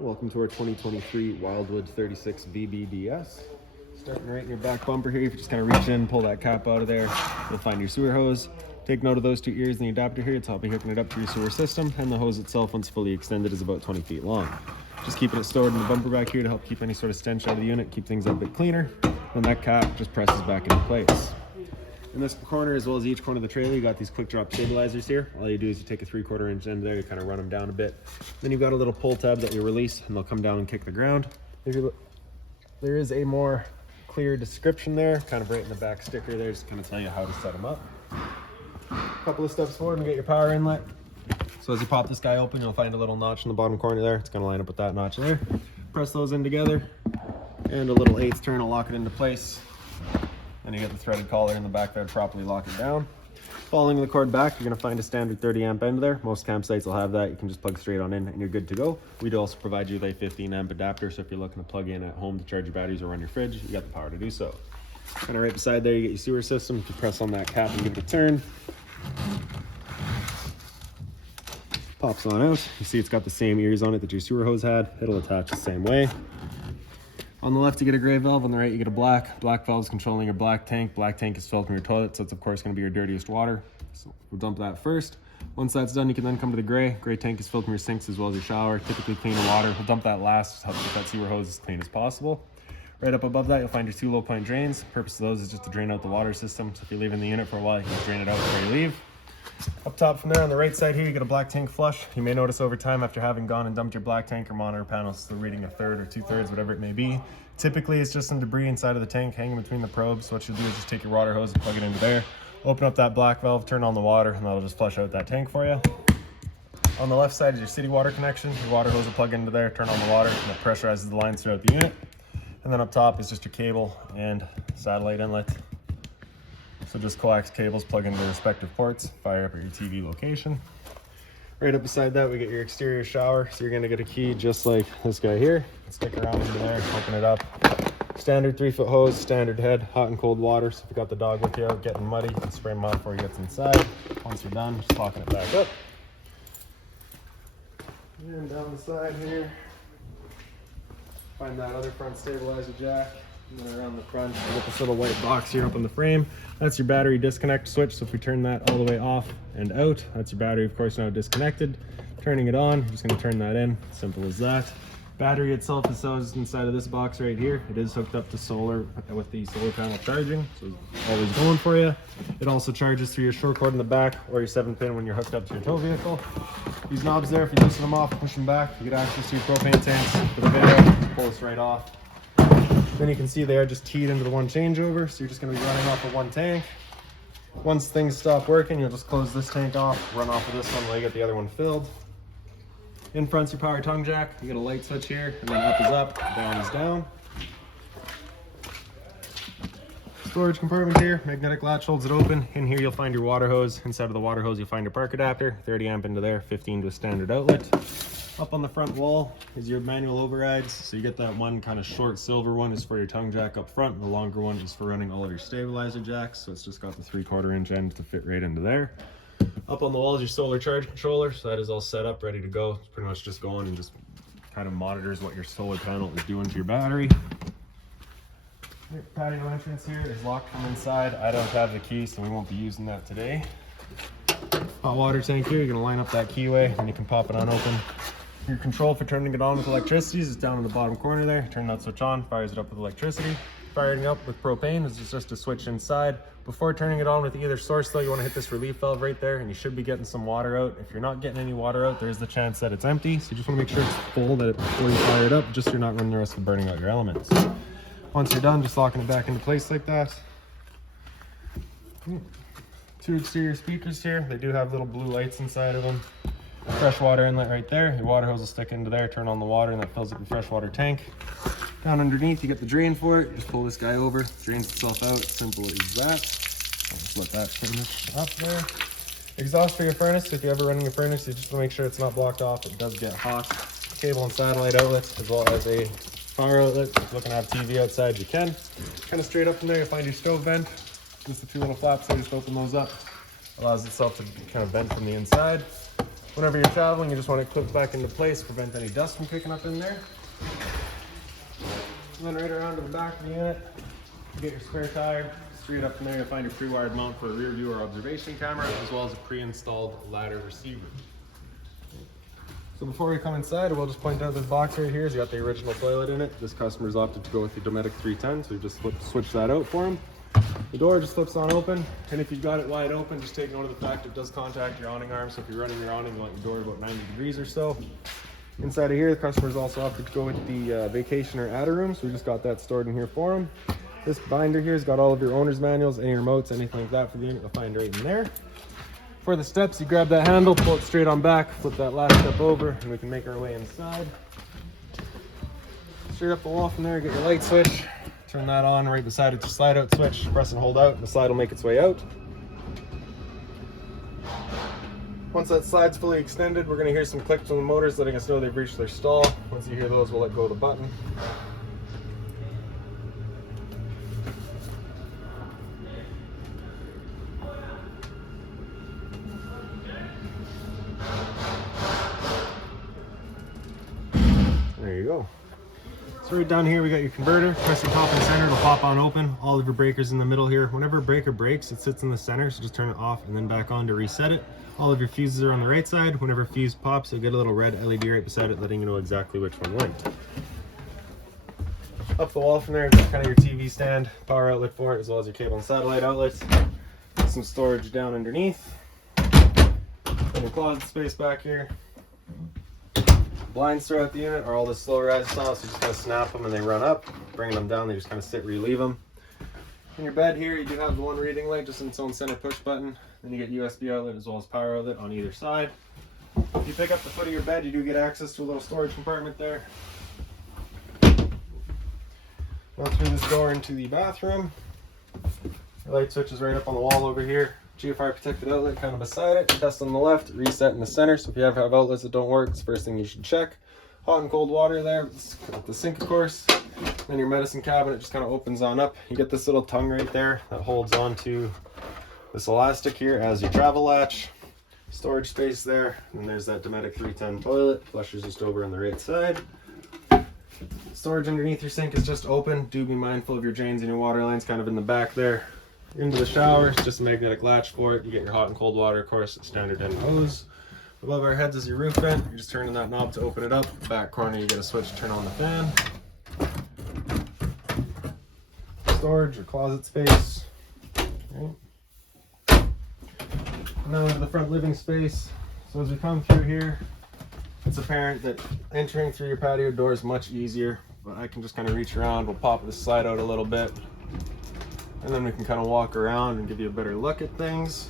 Welcome to our 2023 Wildwood 36VBDS. Starting right in your back bumper here, if you just kind of reach in, pull that cap out of there, you'll find your sewer hose. Take note of those two ears in the adapter here. It's helping hooking it up to your sewer system, and the hose itself, once fully extended, is about 20 feet long. Just keeping it stored in the bumper back here to help keep any sort of stench out of the unit, keep things a bit cleaner. Then that cap just presses back into place. In this corner, as well as each corner of the trailer, you got these quick drop stabilizers here. All you do is you take a 3/4 inch end there, you kind of run them down a bit. Then you've got a little pull tab that you release, and they'll come down and kick the ground. There is a more clear description there, kind of right in the back sticker there, just kind of tell you how to set them up. A couple of steps forward and get your power inlet. So as you pop this guy open, you'll find a little notch in the bottom corner there. It's going to line up with that notch there. Press those in together, and a little 1/8 turn will lock it into place. And you get the threaded collar in the back there to properly lock it down. Following the cord back, you're going to find a standard 30 amp end there. Most campsites will have that. You can just plug straight on in and you're good to go. We do also provide you with a 15 amp adapter, so if you're looking to plug in at home to charge your batteries or run your fridge, you got the power to do so. Kind of right beside there, you get your sewer system. You press on that cap and give it a turn. Pops on out. You see it's got the same ears on it that your sewer hose had. It'll attach the same way. On the left, you get a gray valve. On the right, you get a black. Black valve is controlling your black tank. Black tank is filled from your toilet, so it's of course going to be your dirtiest water. So we'll dump that first. Once that's done, you can then come to the gray. Gray tank is filled from your sinks as well as your shower. Typically cleaner water. We'll dump that last, just help keep that sewer hose as clean as possible. Right up above that, you'll find your 2 low point drains. The purpose of those is just to drain out the water system. So if you're leaving the unit for a while, you can just drain it out before you leave. Up top from there on the right side here, you get a black tank flush. You may notice over time after having gone and dumped your black tank or monitor panels, the reading 1/3 or 2/3, whatever it may be. Typically it's just some debris inside of the tank hanging between the probes. So what you'll do is just take your water hose and plug it into there. Open up that black valve, turn on the water, and that'll just flush out that tank for you. On the left side is your city water connection. Your water hose will plug into there, turn on the water, and it pressurizes the lines throughout the unit. And then up top is just your cable and satellite inlet. So just coax cables plug into their respective ports, fire up at your TV location. Right up beside that, we get your exterior shower. So you're gonna get a key just like this guy here. Stick around into there, open it up. Standard 3-foot hose, standard head, hot and cold water. So if you got the dog with you getting muddy, you can spray him out before he gets inside. Once you're done, just locking it back up. And down the side here, find that other front stabilizer jack. And then around the front, you get this little white box here up on the frame. That's your battery disconnect switch. So if we turn that all the way off and out, that's your battery, of course, now disconnected. Turning it on, you're just going to turn that in. Simple as that. Battery itself is housed inside of this box right here. It is hooked up to solar with the solar panel charging, so it's always going for you. It also charges through your short cord in the back or your 7-pin when you're hooked up to your tow vehicle. These knobs there, if you loosen them off, push them back, you get access to your propane tanks. For the video, pull this right off. Then you can see they are just teed into the one changeover, so you're just going to be running off of one tank. Once things stop working, you'll just close this tank off, run off of this one while you get the other one filled. In front's your power tongue jack. You get a light switch here, and then up is up, down is down. Storage compartment here, magnetic latch holds it open. In here you'll find your water hose. Inside of the water hose you'll find your park adapter, 30 amp into there, 15 to a standard outlet. Up on the front wall is your manual overrides. So you get that one kind of short silver one is for your tongue jack up front, and the longer one is for running all of your stabilizer jacks. So it's just got the 3/4 inch end to fit right into there. Up on the wall is your solar charge controller. So that is all set up, ready to go. It's pretty much just going and just kind of monitors what your solar panel is doing to your battery. Your patio entrance here is locked from inside. I don't have the key, so we won't be using that today. Hot water tank here, you're gonna line up that keyway and you can pop it on open. Your control for turning it on with electricity is down in the bottom corner there. Turn that switch on, fires it up with electricity. Firing up with propane is just a switch inside. Before turning it on with either source though, you want to hit this relief valve right there, and you should be getting some water out. If you're not getting any water out, there's the chance that it's empty. So you just want to make sure it's full before you fire it up, just so you're not running the risk of burning out your elements. Once you're done, just locking it back into place like that. 2 exterior speakers here. They do have little blue lights inside of them. Fresh water inlet right there. Your water hose will stick into there, turn on the water, and that fills up your freshwater tank. Down underneath, you get the drain for it. Just pull this guy over, drains itself out. Simple as that. I'll just let that finish up there. Exhaust for your furnace. If you're ever running your furnace, you just want to make sure it's not blocked off. It does get hot. Cable and satellite outlets, as well as a power outlet. If you're looking to have TV outside, you can. Kind of straight up from there, you'll find your stove vent. Just the 2 little flaps there, just open those up. Allows itself to kind of vent from the inside. Whenever you're traveling, you just want to clip back into place, prevent any dust from kicking up in there. And then right around to the back of the unit, you get your spare tire. Straight up from there, you'll find your pre-wired mount for a rear view or observation camera, as well as a pre-installed ladder receiver. So before we come inside, we'll just point out this box right here has got the original toilet in it. This customer's opted to go with the Dometic 310, so we just switch that out for him. The door just flips on open, and if you've got it wide open, just take note of the fact it does contact your awning arm, so if you're running your awning, you want your door about 90 degrees or so. Inside of here, the customer's also opted to go with the vacation or adder room, so we just got that stored in here for him. This binder here has got all of your owner's manuals, any remotes, anything like that for the unit, you'll find right in there. For the steps, you grab that handle, pull it straight on back, flip that last step over, and we can make our way inside. Straight up the wall from there, get your light switch. Turn that on, right beside it, your slide out switch. Press and hold out, and the slide will make its way out. Once that slide's fully extended, we're gonna hear some clicks from the motors letting us know they've reached their stall. Once you hear those, we'll let go of the button. There you go. So right down here we got your converter. Press the top and center, it'll pop on open. All of your breakers in the middle here. Whenever a breaker breaks, it sits in the center, so just turn it off and then back on to reset it. All of your fuses are on the right side. Whenever a fuse pops, you'll get a little red LED right beside it, letting you know exactly which one went. Up the wall from there, got kind of your TV stand, power outlet for it, as well as your cable and satellite outlets. Some storage down underneath. And your closet space back here. Blinds throughout the unit are all the slow rise styles, so you just kind of snap them and they run up. Bringing them down, they just kind of sit where you leave them. In your bed here, you do have the one reading light just in its own center push button. Then you get USB outlet as well as power outlet on either side. If you pick up the foot of your bed, you do get access to a little storage compartment there. Now through this door into the bathroom. Your light switch is right up on the wall over here. GFI protected outlet kind of beside it. Test on the left, reset in the center. So if you have outlets that don't work, it's the first thing you should check. Hot and cold water there with the sink, of course. Then your medicine cabinet just kind of opens on up. You get this little tongue right there that holds on to this elastic here as your travel latch. Storage space there. And there's that Dometic 310 toilet. Flusher's just over on the right side. Storage underneath your sink is just open. Do be mindful of your drains and your water lines kind of in the back there. Into the shower, it's just a magnetic latch for it. You get your hot and cold water, of course, standard end hose. Above our heads is your roof vent. You're just turning that knob to open it up. Back corner, you get a switch to turn on the fan. Storage or closet space. Okay. Now into the front living space. So as we come through here, it's apparent that entering through your patio door is much easier. But I can just kind of reach around. We'll pop this slide out a little bit. And then we can kind of walk around and give you a better look at things.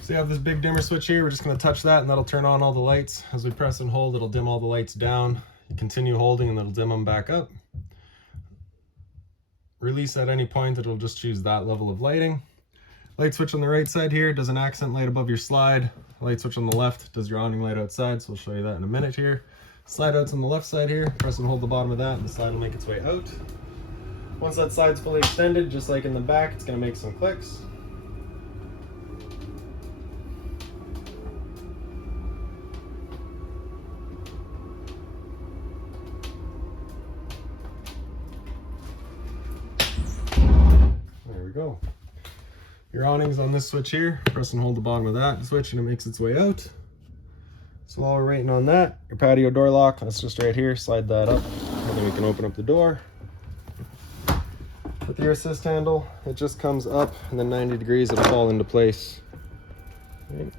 So you have this big dimmer switch here. We're just going to touch that and that'll turn on all the lights. As we press and hold, it'll dim all the lights down. You continue holding and it'll dim them back up. Release at any point, it'll just choose that level of lighting. Light switch on the right side here does an accent light above your slide. Light switch on the left does your awning light outside, so we'll show you that in a minute here. Slide out's on the left side here. Press and hold the bottom of that and the slide will make its way out. Once that slide's fully extended, just like in the back, it's going to make some clicks. There we go. Your awning's on this switch here. Press and hold the bottom of that switch and it makes its way out. So while we're waiting on that, your patio door lock, that's just right here. Slide that up and then we can open up the door. With your assist handle, it just comes up and then 90 degrees it'll fall into place. Right.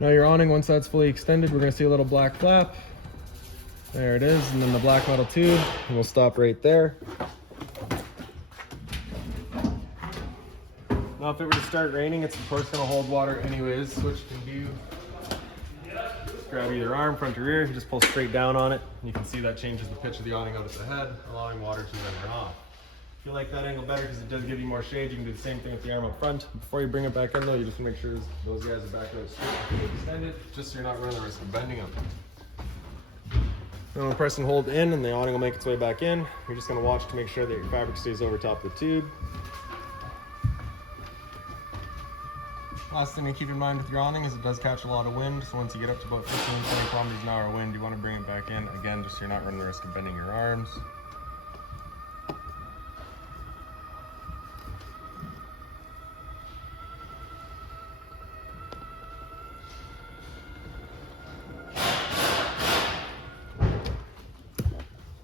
Now your awning, once that's fully extended, we're going to see a little black flap. There it is, and then the black metal tube, and we'll stop right there. Now if it were to start raining, it's of course going to hold water anyways. Switch can view. Just grab either arm, front or rear, you just pull straight down on it. And you can see that changes the pitch of the awning out at the head, allowing water to then run off. If you like that angle better because it does give you more shade, you can do the same thing with the arm up front. Before you bring it back in though, you just make sure those guys are back out straight and extended, just so you're not running the risk of bending them. Then we'll press and hold in and the awning will make its way back in. You're just gonna watch to make sure that your fabric stays over top of the tube. Last thing to keep in mind with your awning is it does catch a lot of wind, so once you get up to about 15-20 kilometers an hour of wind, you want to bring it back in, again, just so you're not running the risk of bending your arms.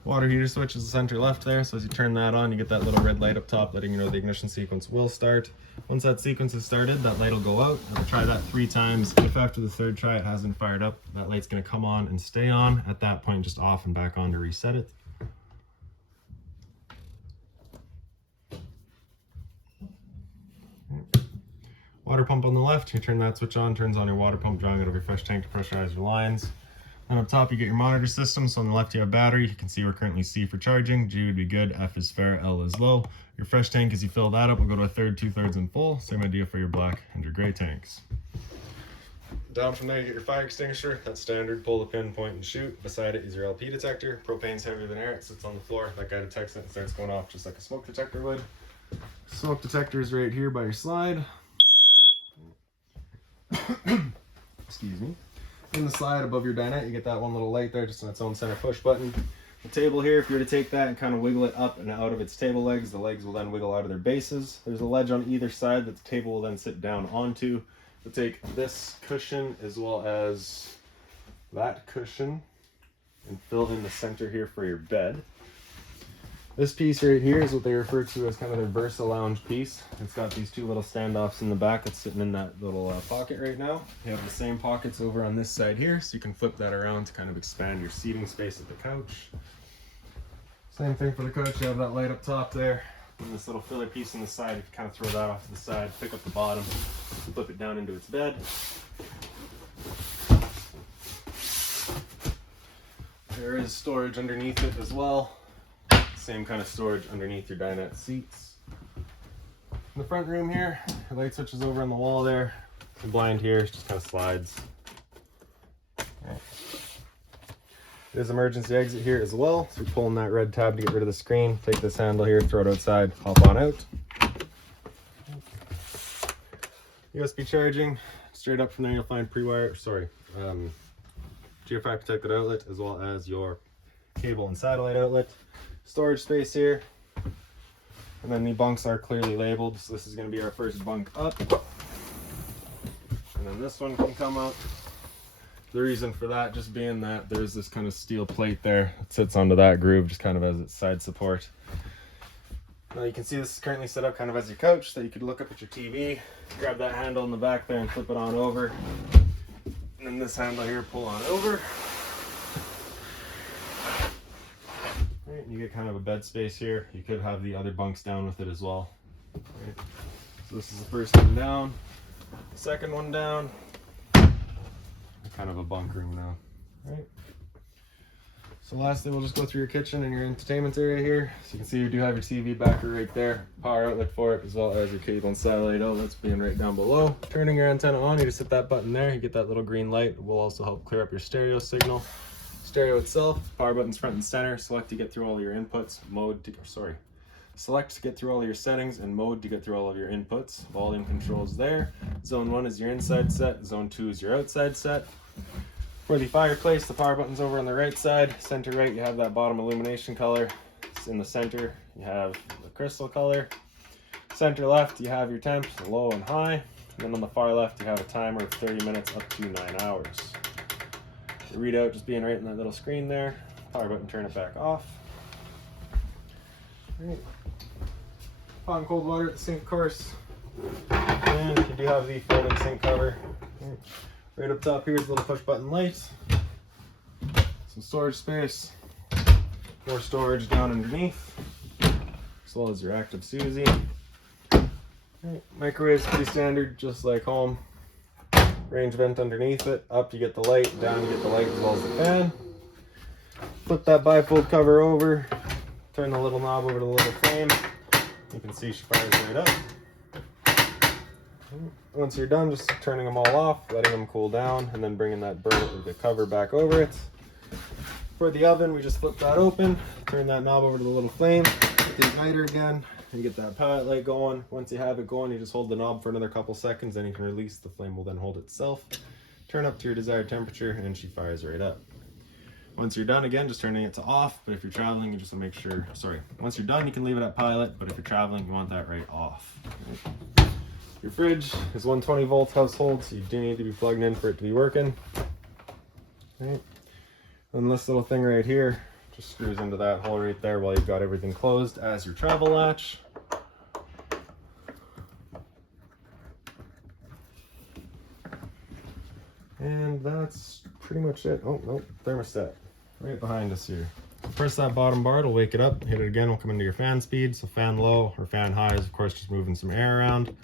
Water heater switch is the center left there, so as you turn that on, you get that little red light up top letting you know the ignition sequence will start. Once that sequence is started, that light will go out. I'll try that 3 times. If after the 3rd try it hasn't fired up, that light's going to come on and stay on. At that point, just off and back on to reset it. Water pump on the left, you turn that switch on, turns on your water pump, drawing out of your fresh tank to pressurize your lines. And up top you get your monitor system, so on the left you have battery, you can see we're currently C for charging, G would be good, F is fair, L is low. Your fresh tank, as you fill that up, will go to 1/3, 2/3 and full, same idea for your black and your gray tanks. Down from there you get your fire extinguisher, that's standard, pull the pin, point and shoot. Beside it is your LP detector, propane's heavier than air, it sits on the floor, that guy detects it and starts going off just like a smoke detector would. Smoke detector is right here by your slide. Excuse me. In the slide above your dinette, you get that one little light there, just on its own center push button. The table here, if you were to take that and kind of wiggle it up and out of its table legs, the legs will then wiggle out of their bases. There's a ledge on either side that the table will then sit down onto. You'll take this cushion as well as that cushion and fill in the center here for your bed. This piece right here is what they refer to as kind of their Versa Lounge piece. It's got these 2 little standoffs in the back that's sitting in that little pocket right now. You have the same pockets over on this side here, so you can flip that around to kind of expand your seating space at the couch. Same thing for the couch, you have that light up top there. And this little filler piece on the side, you can kind of throw that off to the side, pick up the bottom, and flip it down into its bed. There is storage underneath it as well. Same kind of storage underneath your dinette seats. In the front room here, your light switch is over on the wall there. The blind here just kind of slides. Right. There's emergency exit here as well. So you're pulling that red tab to get rid of the screen. Take this handle here, throw it outside, hop on out. USB charging. Straight up from there you'll find GeoFi protected outlet as well as your cable and satellite outlet. Storage space here, and then the bunks are clearly labeled, so this is going to be our first bunk up, and then this one can come up. The reason for that just being that there's this kind of steel plate there that sits onto that groove just kind of as its side support. Now you can see this is currently set up kind of as your couch, so you could look up at your TV, grab that handle in the back there and flip it on over, and then this handle here pull on over. Right, you get kind of a bed space here. You could have the other bunks down with it as well. Right. So this is the first one down, the second one down, kind of a bunk room now. Right. So lastly, we'll just go through your kitchen and your entertainment area here. So you can see you do have your TV backer right there, power outlet for it, as well as your cable and satellite outlets being right down below. Turning your antenna on, you just hit that button there, you get that little green light. It will also help clear up your stereo signal. Stereo itself, power button's front and center. Select to get through all your inputs, select to get through all your settings, and mode to get through all of your inputs. Volume controls there. Zone 1 is your inside set, zone 2 is your outside set. For the fireplace, the power button's over on the right side. Center right, you have that bottom illumination color. In the center, you have the crystal color. Center left, you have your temps, low and high. And then on the far left, you have a timer of 30 minutes up to 9 hours. The readout just being right in that little screen there. Power button, turn it back off. Right. Hot and cold water at the sink, of course. And you do have the folding sink cover. Right up top here is a little push button light. Some storage space. More storage down underneath, as well as your active Susie. Right. Microwave's pretty standard, just like home. Range vent underneath it. Up you get the light, down you get the light as well as the fan. Flip that bifold cover over. Turn the little knob over to the little flame. You can see she fires right up. Once you're done, just turning them all off, letting them cool down, and then bringing that the cover back over it. For the oven, we just flip that open, turn that knob over to the little flame, hit the igniter again, and get that pilot light going. Once you have it going, you just hold the knob for another couple seconds, then you can release. The flame will then hold itself. Turn up to your desired temperature, and she fires right up. Once you're done, again, just turning it to off, but if you're traveling, you just want to make sure, once you're done, you can leave it at pilot, but if you're traveling, you want that right off. Right. Your fridge is 120 volt household, so you do need to be plugged in for it to be working. Right. And this little thing right here just screws into that hole right there while you've got everything closed as your travel latch. And that's pretty much it. Oh, no, thermostat right behind us here. Press that bottom bar, it'll wake it up. Hit it again, will come into your fan speed. So fan low or fan high is, of course, just moving some air around.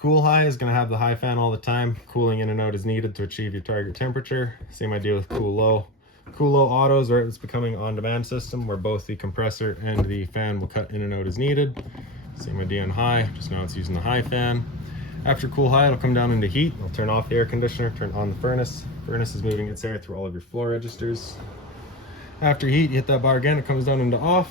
Cool high is going to have the high fan all the time. Cooling in and out is needed to achieve your target temperature. Same idea with cool low. Cool low autos, right? It's becoming an on-demand system where both the compressor and the fan will cut in and out as needed. Same idea on high, just now it's using the high fan. After cool high, it'll come down into heat. It'll turn off the air conditioner, turn on the furnace. Furnace is moving its air through all of your floor registers. After heat, you hit that bar again, it comes down into off.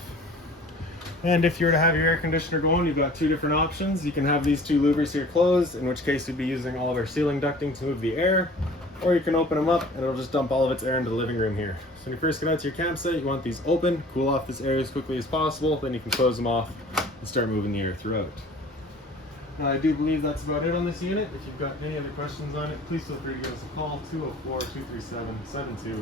And if you were to have your air conditioner going, you've got two different options. You can have these two louvers here closed, in which case you'd be using all of our ceiling ducting to move the air, or you can open them up and it'll just dump all of its air into the living room here. So when you first get out to your campsite, you want these open, cool off this area as quickly as possible, then you can close them off and start moving the air throughout. Now, I do believe that's about it on this unit. If you've got any other questions on it, please feel free to give us a call, 204-237-7272.